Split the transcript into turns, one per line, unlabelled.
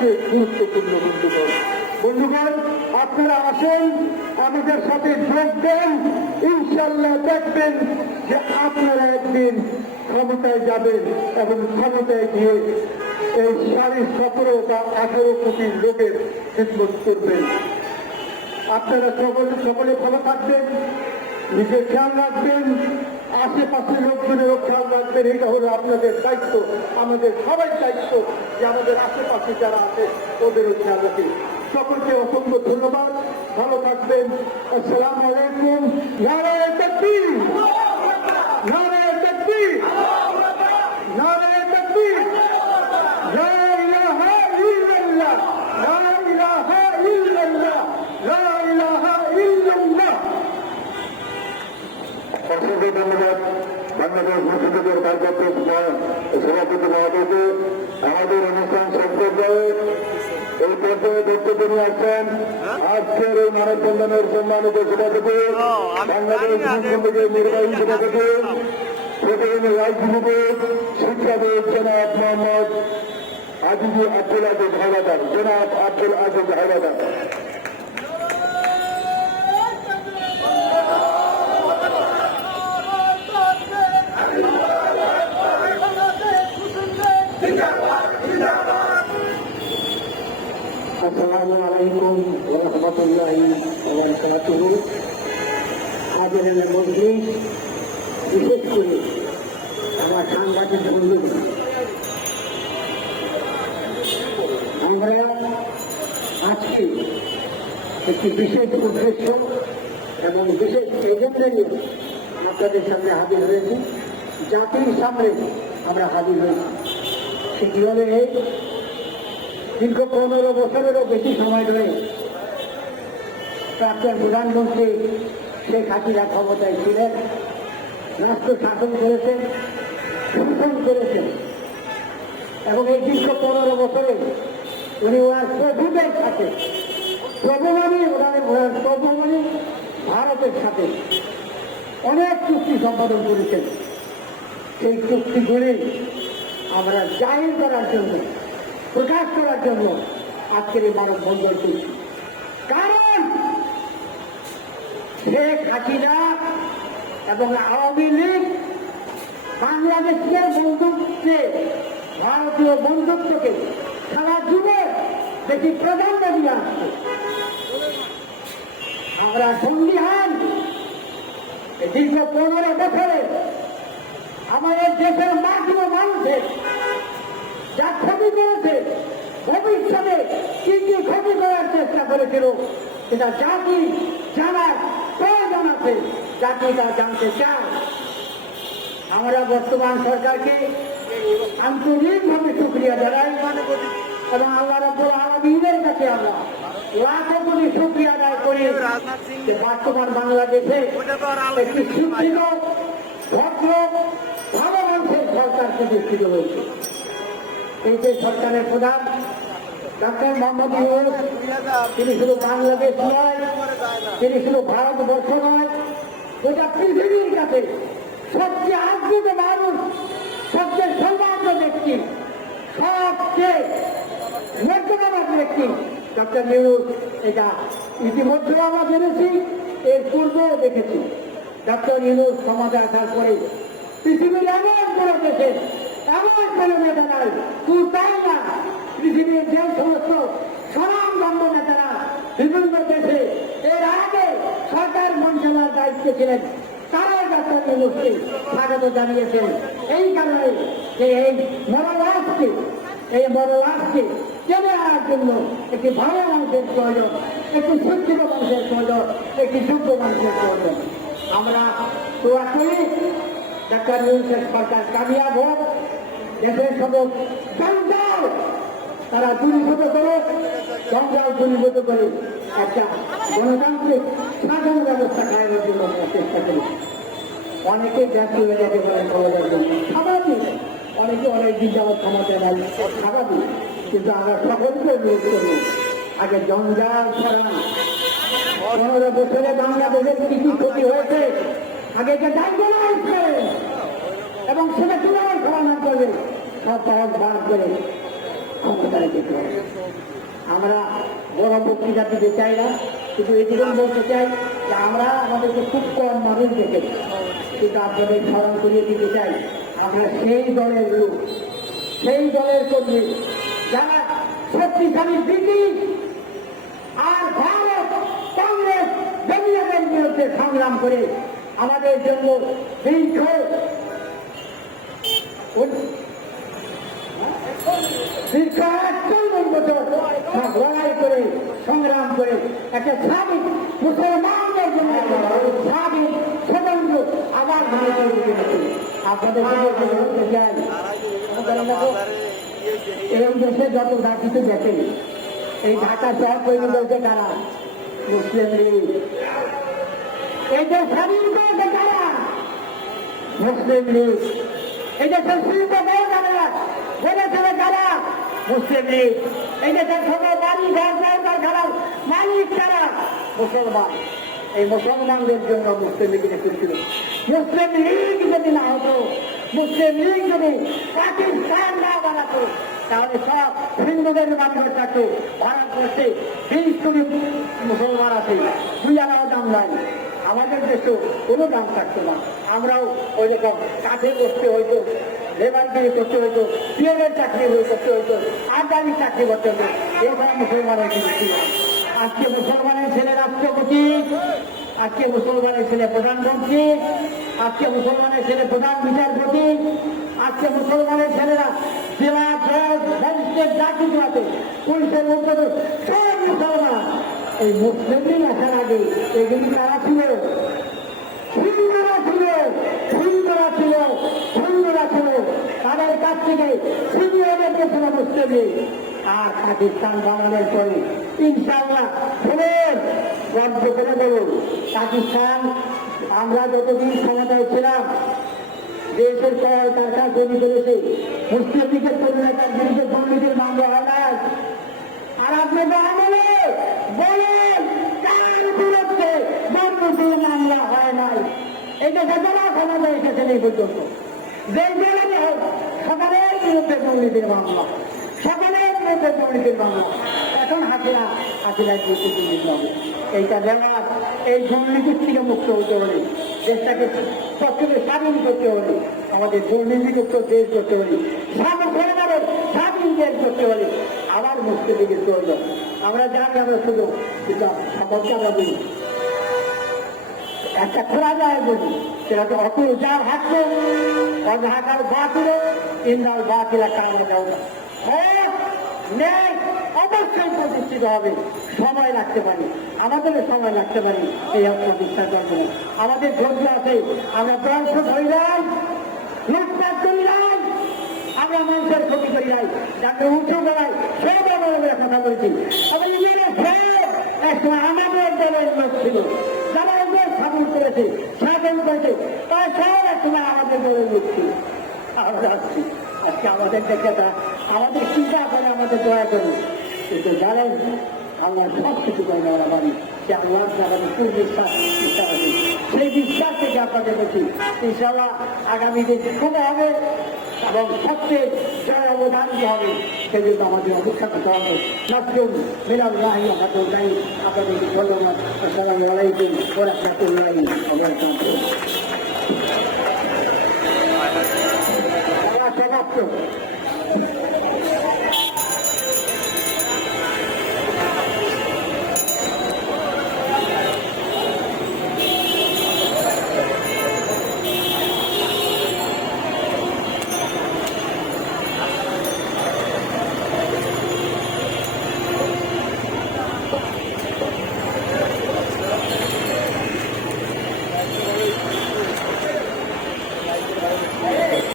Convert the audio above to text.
সবচেয়ে গুরুত্বপূর্ণ বন্ধুগণ। বন্ধুগণ, আপনারা আসেন, আমাদের সাথে যোগ দেন। ইনশাল্লাহ দেখবেন যে আপনারা একদিন ক্ষমতায় যাবেন এবং ক্ষমতায় গিয়ে এই সাড়ে সতেরো বা আঠারো কোটি লোকের খিদমত করবেন। আপনারা সকলে সকলে ভালো থাকবেন, নিজের খেয়াল রাখবেন। আশেপাশে লোকজনেরও খেয়াল রাখবেন, এটা হলো আপনাদের দায়িত্ব, আমাদের সবাই দায়িত্ব যে আমাদের আশেপাশে যারা আছে ওদেরও খেয়াল রাখি সকলকে অসংখ্য ধন্যবাদ, ভালো থাকবেন, আসসালামু আলাইকুম মুসলিমদের কার্যক্রম সভাপতি মহাদেবকে আমাদের অনুষ্ঠান শেষ এই পর্যায়ে বক্তব্য নিয়ে আসছেন আজকের এই মানববন্ধনের সম্মানিত সভাপতি, বাংলাদেশ নির্বাহী সভাপতি প্রতিদিনের রাজনীতিবিদ শিক্ষাবিদ জনাব মোহাম্মদ আজিজি আব্দুল আজিজ হাওলাদার জনাব আব্দুল আজিজ হাওলাদার আসসালামু আলাইকুম রহমতুল্লাহি ওয়া হাজিরান মজলিস বিশেষ করে আমার সাংবাদিক বন্ধুগণ আমরা আজকে একটি বিশেষ উদ্দেশ্য এবং বিশেষ এজেন্ডা নিয়ে আপনাদের সামনে হাজির হয়েছি। জাতির সামনে আমরা হাজির হয়েছি সেটি হলে দীর্ঘ পনেরো বছরেরও বেশি সময় ধরে প্রাক্তন প্রধানমন্ত্রী শেখ হাসিনা ক্ষমতায় ছিলেন, রাষ্ট্র শাসন করেছেন, শোষণ করেছেন। এবং এই দীর্ঘ পনেরো বছরে উনি ওনার প্রভুদের সাথে প্রভু মানে ওনার ওনার প্রভু মানে ভারতের সাথে অনেক চুক্তি সম্পাদন করেছেন। সেই চুক্তিগুলি আমরা জাহির করার জন্য প্রকাশ করার জন্য আজকের এই মানববন্ধন করছি কারণ শেখ হাসিনা এবং আওয়ামী লীগ বাংলাদেশের বন্ধুত্বে, ভারতীয় বন্ধুত্বকে সারা যুগে বেশি প্রাধান্য দিয়ে আসছে। আমরা এই দীর্ঘ পনেরো বছরে আমাদের দেশের মাধ্যমে মানুষের যা ক্ষতি করেছে, ভবিষ্যতে কি কি ক্ষতি করার চেষ্টা করেছিল। সেটা জাতি জানার প্রয়োজন আছে? জাতি তা জানতে চায়। আমরা বর্তমান সরকারকে আন্তরিকভাবে শুক্রিয়া জানাই। এবং আল্লাহ রব্বুল আলমীদের কাছে আমরা লাখো কোটি শুক্রিয়া আদায় করি বর্তমান বাংলাদেশে একটি শিক্ষিত, ভদ্র, ভালো মানুষের সরকার প্রতিষ্ঠিত হয়েছে। যে সরকারের প্রধান, ডাক্তার মোহাম্মদ তিনি শুধু বাংলাদেশ নয়, তিনি শুধু ভারতবর্ষ নয়, গোটা পৃথিবীর কাছে সবচেয়ে আদৃত মানুষ, সবচেয়ে সৌভাগ্য ব্যক্তি, সবচেয়ে মর্যাদাবাদ ব্যক্তি ডক্টর ইউনুস। এটা ইতিমধ্যে আমরা জেনেছি, এর পূর্বেও দেখেছি। ডক্টর ইউনুস ক্ষমতা আসার পরে পৃথিবীর এমন কোনো দেশে এমন কোনো নেতা নাই শুধু তাই না পৃথিবীর যে সমস্ত সনাম গণ্য নেতারা বিভিন্ন দেশে এর আগে সরকার মন্ত্রণার দায়িত্বে ছিলেন তারাও ডাক্তার ইউনুসকে স্বাগত জানিয়েছেন এই কারণে যে এই মনোলাসকে এই মনোলাসকে চেনে আনার জন্য একটি ভালো মানুষের প্রয়োজন একটি শিক্ষিত মানুষের প্রয়োজন একটি যোগ্য মানুষের প্রয়োজন আমরা দোয়া করি ডাক্তার ইউনুসের সরকার কামিয়াব হোক, দেশের সকল জঞ্জাল, তারা দূরীভূত করে, জঞ্জাল দূরীভূত করে একটা গণতান্ত্রিক শাসন ব্যবস্থা কায়েমের জন্য চেষ্টা করি। অনেকে জাতীয় হয়ে যাবে বলে ক্ষমতার স্বাভাবিক। অনেকে অনেক দিন যাওয়ার ক্ষমতায় নাই, স্বাভাবিক। কিন্তু আমরা সকলকে অনুরোধ করি, আগে জঞ্জাল ছড়ান পনেরো বছরে বাংলাদেশের কি কি ক্ষতি হয়েছে আগে যে দায়িত্ব আসবে এবং সেটা কীভাবে সমাধান করবে করে আমরা বড় বক্তৃতা দিতে চাই না কিন্তু এটুকু বলতে চাই যে আমরা আমাদেরকে খুব কম মানুষ দেখে কিন্তু আপনাদের স্মরণ করিয়ে দিতে চাই, আমরা সেই দলের লোক, সেই দলের কর্মী যারা শক্তিশালী ব্রিটিশ আর ভারত, কংগ্রেস বিরুদ্ধে সংগ্রাম করে আমাদের জন্য দীর্ঘ দীর্ঘ একচল্লিশ বছর লড়াই করে, সংগ্রাম করে একটা স্বাধীন মুসলমানদের জন্য স্বাধীন স্বতন্ত্র আবার। আপনাদের এই দেশে যত যা কিছু দেখে, এই ঢাকা শহর তৈরি করেছে কারা মুসলিম লীগ দেশ স্বাধীন করেছে কারা? মুসলিম লীগ। দেশের শিল্প বড় মুসলিম লীগ। এই কারা মালিক মুসলমান। এই মুসলমানদের জন্য মুসলিম লীগ ছিল। মুসলিম লীগ যদি না হতো, মুসলিম লীগ যদি পাকিস্তান না বানাতো, তাহলে সব হিন্দুদের মাধ্যমে থাকতো। ভারতবর্ষে বিশ কোটি মুসলমান আছে। দুই আনাও দাম নাই। আমাদের দেশেও কোনো দাম থাকতো না। আমরাও ওই রকম কাঠে করতে হইতো লেবারগিরি করতে হইতো পিওরের চাকরি করতে হইতো, আদানি চাকরি করতে হতো এবার মুসলমানের কিন্তু আজকে মুসলমানের ছেলে রাষ্ট্রপতি, আজকে মুসলমানের ছেলে প্রধানমন্ত্রী, আজকে মুসলমানের ছেলে প্রধান বিচারপতি, আজকে মুসলমানের ছেলেরা জেলা জজ, ম্যাজিস্ট্রেট, যা কিছু আছে, পুলিশের মধ্যে সব মুসলমান। এই মুসলিমই আসার আগে এগুলি তারা ছিল। কাছ থেকে মুসলিম আর পাকিস্তান আমরা যতদিন ক্ষমতায় ছিলাম, দেশের কয় টাকা তৈরি করেছে। মুসলিম লীগের তার বিরুদ্ধে দুর্নীতির মামলা হয় নাই আর আপনি বাঙালি বলেন, কার বিরুদ্ধে দুর্নীতির মামলা হয় নাই? এই দেশে যারা ক্ষমতা এসেছেন এই পর্যন্ত যে জেলাতে হোক সকলের বিরুদ্ধে দুর্নীতির মামলা। সকলের বিরুদ্ধে দুর্নীতির মামলা। এখন হাসিনা বিরুদ্ধে দুর্নীতি হবে? এইটা দেওয়ার এই দুর্নীতির থেকে মুক্ত হতে হলে, দেশটাকে সবচেয়ে স্বাধীন করতে হলে, আমাদের দুর্নীতিমুক্ত দেশ করতে হলে, স্বাধীন হয়ে যাবে স্বাধীন দেশ করতে হলে আবার মুক্তি দিকে প্রয়োজন আমরা জানি, আমরা শুধু একটা খোলা যায় বলি, সেটা তো অত যার হাঁটছে অজাহাকার বাতিল ইন্দার বাতিল যাব না। ন্যায়, অবশ্যই প্রতিষ্ঠিত হবে। সময় লাগতে পারে। আমাদের সময় লাগতে পারে। এই প্রতিষ্ঠার জন্য আমাদের ধৈর্য আছে, আমরা বংশ ধরিলাম লুটপাট করিলাম আমরা মানুষের ক্ষতি করি নাই। যাকে উঁচু গলায় সব আমরা কথা বলছি। তবে সব একসময় আমাদের দলের লোক ছিল। যারা এদের স্থাপন করেছে শাসন করেছে, তারা সব একসময় আমাদের দলের লোক ছিল। আমরা আজকে আমাদের দেখে আমাদের চিন্তা করে আমাদের দয়া করে। কিন্তু জানেন আমরা সব কিছু করে আমরা মানি যে আল্লাহ আমাদের কি বিশ্বাস বিশ্বাস আছে সেই বিশ্বাস থেকে আপনাদের বলছি ইনশাল্লাহ আগামী দিন খুব হবে এবং সবচেয়ে জয় অবদান যে হবে সেজন্য আমাদের অপেক্ষা করতে হবে নজরুল মিলাম রাহি হাতুল গাই আপনাদেরকে ধন্যবাদ আসসালামু আলাইকুম ওয়া বারাকাতুহু সমাপ্ত